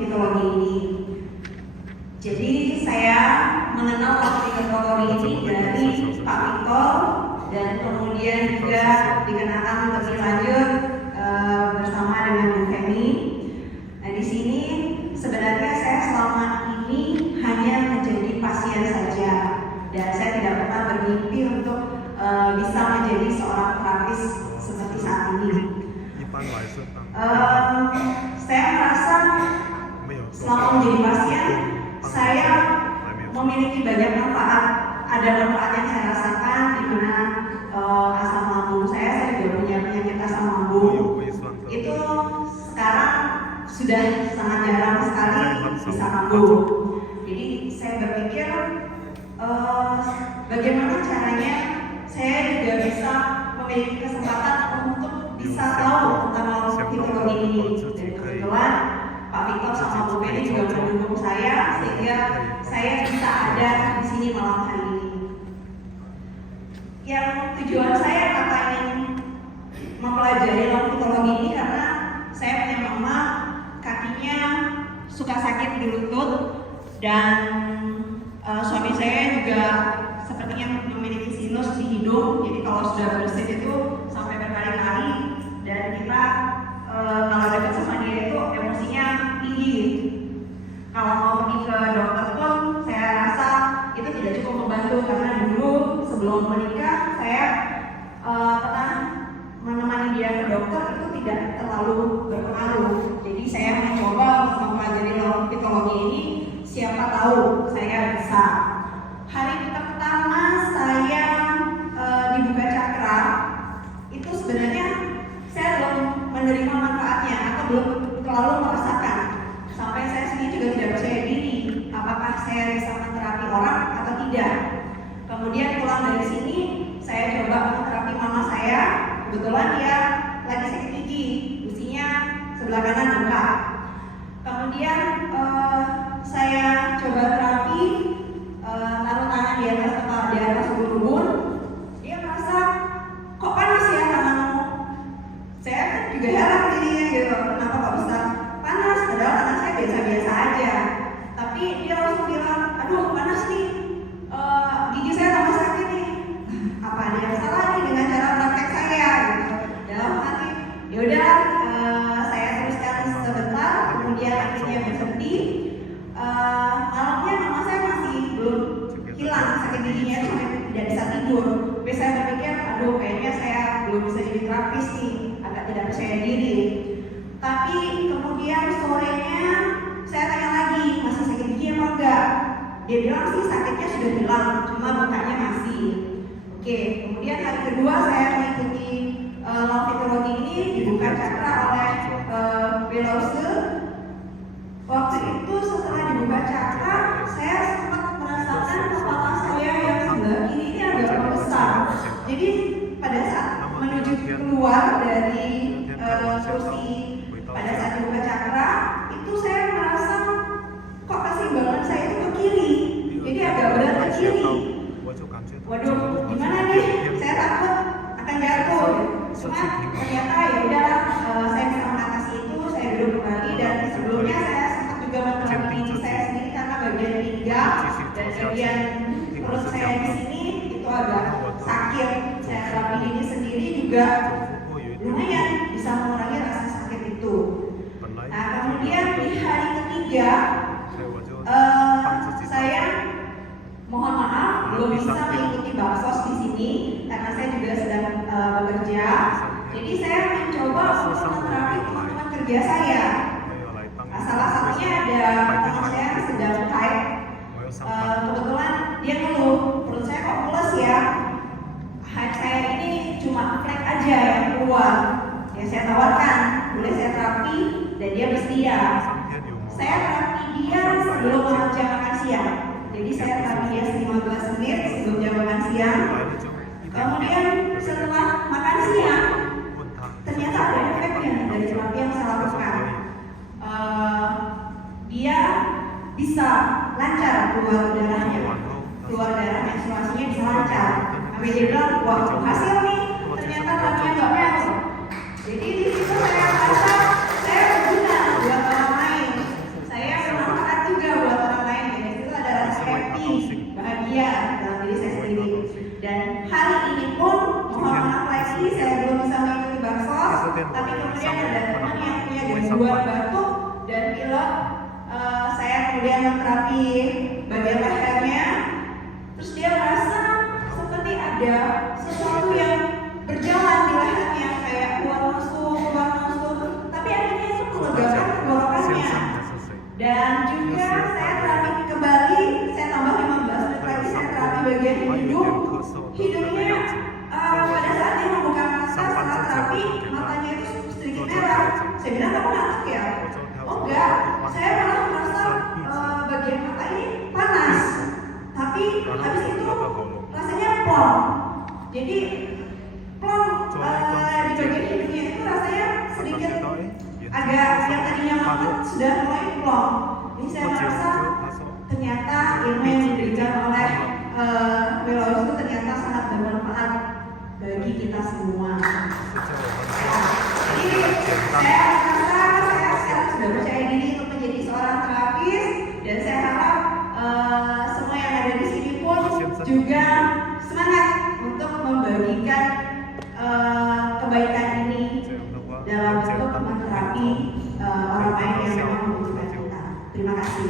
fitologi ini. Jadi saya mengenal fitologi ini dari Pak Victor dan kemudian juga dikenalkan lebih lanjut bersama dengan Bu Femi. Nah, di sini sebenarnya saya selama ini hanya menjadi pasien saja dan saya tidak pernah bermimpi untuk bisa menjadi seorang terapis seperti saat ini. Saya merasa selama menjadi pasien saya memiliki banyak manfaat. Ada manfaat yang saya rasakan di mana asam lambung saya juga punya penyakit asam lambung. Itu sekarang sudah sangat jarang sekali bisa kambuh. Jadi saya berpikir bagaimana caranya saya juga bisa memiliki kesempatan untuk bisa tahu tentang fitologi ini. Dan kebetulan Pak Victor sama Bu Penny juga mendukung saya sehingga saya bisa ada di sini malam hari ini. Yang tujuan saya kata ingin mempelajari fitologi ini karena saya punya mama kakinya suka sakit di lutut dan suami saya juga sepertinya memiliki sinus di hidung. Jadi kalau sudah bersin itu sampai berkali-kali dan kita kalau dekat sama dia itu emosinya tinggi. Kalau mau pergi ke dokter pun saya rasa itu tidak cukup membantu karena dulu sebelum menikah saya pernah menemani dia ke dokter itu tidak terlalu berpengaruh. Jadi saya mencoba untuk mempelajari fitologi ini, siapa tahu saya bisa. Hari pertama saya dibuka cakra itu sebenarnya saya belum menerima manfaatnya atau belum terlalu merasakan. Sampai saya sendiri juga tidak percaya diri apakah saya bisa menterapi orang atau tidak. Kemudian pulang dari sini saya coba menterapi mama saya. Kebetulan dia lagi sakit gigi, gusinya sebelah kanan bengkak. Kemudian saya coba terapi, taruh tangan di atas kepala, di atas ubun-ubun. Dia merasa kok panas ya tanganmu. Saya kan juga heran dirinya gitu, kenapa kok bisa panas? Padahal tangan saya biasa-biasa aja. Tapi dia langsung bilang, aduh panas nih, gigi saya tambah sakit nih. Apa ada yang salah nih dengan cara praktek saya? Gitu. Dalam hati, yaudah saya teruskan sebentar, kemudian akhirnya berhenti. Malamnya mama saya masih belum hilang sakit giginya sampai tidak bisa tidur. Tapi saya berpikir, aduh kayaknya saya belum bisa jadi terapis nih, agak tidak percaya diri. Tapi kemudian sorenya saya tanya lagi, masih sakit gigi apa enggak? Dia bilang sih sakitnya sudah hilang, cuma bengkaknya masih. Oke, kemudian hari kedua saya mengikuti fitologi ini dibuka cakra oleh Belause. Waktu itu setelah dibuka cakra, saya sempat merasakan kepala saya yang sebelah kiri ini agak membesar. Jadi pada saat menuju keluar dari kursi pada saat dibuka cakra, itu saya merasa kok keseimbangan saya itu ke kiri. Jadi agak berat ke kiri. Waduh, gimana nih? Saya takut akan jatuh. Cuma ternyata ya udah saya bisa mengatasi itu. Saya duduk kembali dan sebelumnya saya sempat juga menterapi diri saya sendiri karena bagian pinggang dan bagian perut saya di sini itu agak sakit. Saya terapi diri sendiri juga lumayan bisa mengurangi rasa sakit itu. Nah kemudian di hari ketiga saya mohon maaf belum bisa mengikuti baksos di sini karena saya juga sedang bekerja. Jadi saya mencoba untuk menterapi teman-teman kerja saya. Nah, salah satunya ada teman saya yang sedang haid. Kebetulan dia ngeluh, perut saya kok mules ya. Haid saya ini cuma flek aja yang keluar. Ya saya tawarkan, boleh saya terapi dan dia bersedia. Saya terapi dia sebelum jam makan siang. Jadi saya terapi dia 15 menit sebelum jam makan siang. Kemudian setelah makan siang, ternyata ada efeknya dari terapi yang saya lakukan. Dia bisa lancar keluar darah menstruasinya bisa lancar. Sampai dia bilang, wah hasil nih, ternyata terapinya nggak memang. Jadi di situ saya merasa saya berguna buat orang lain. yang terapi bagian lehernya, terus dia merasa seperti ada sesuatu yang berjalan di lehernya, kayak keluar masuk, tapi akhirnya itu melegakan tenggorokannya. Dan juga saya terapi kembali, saya tambah 15 menit lagi, saya terapi bagian hidung. Hidungnya pada saat dia membuka mata setelah terapi, matanya itu sedikit merah. Saya bilang, kamu ngantuk ya? Oh enggak, saya malah merasa bagian mata ini panas. Tapi habis itu rasanya plong. Jadi plong di bagian hidungnya itu rasanya sedikit agak, yang tadinya hangat sudah mulai plong. Jadi saya merasa ternyata ilmu yang diberikan oleh Melois itu ternyata sangat bermanfaat bagi kita semua. Jadi saya merasa saya sekarang sudah percaya diri untuk menjadi seorang terapis, dan saya harap semua yang ada di sini pun juga semangat untuk membagikan kebaikan ini dalam bentuk menterapi orang lain yang memang membutuhkan kita. Terima kasih.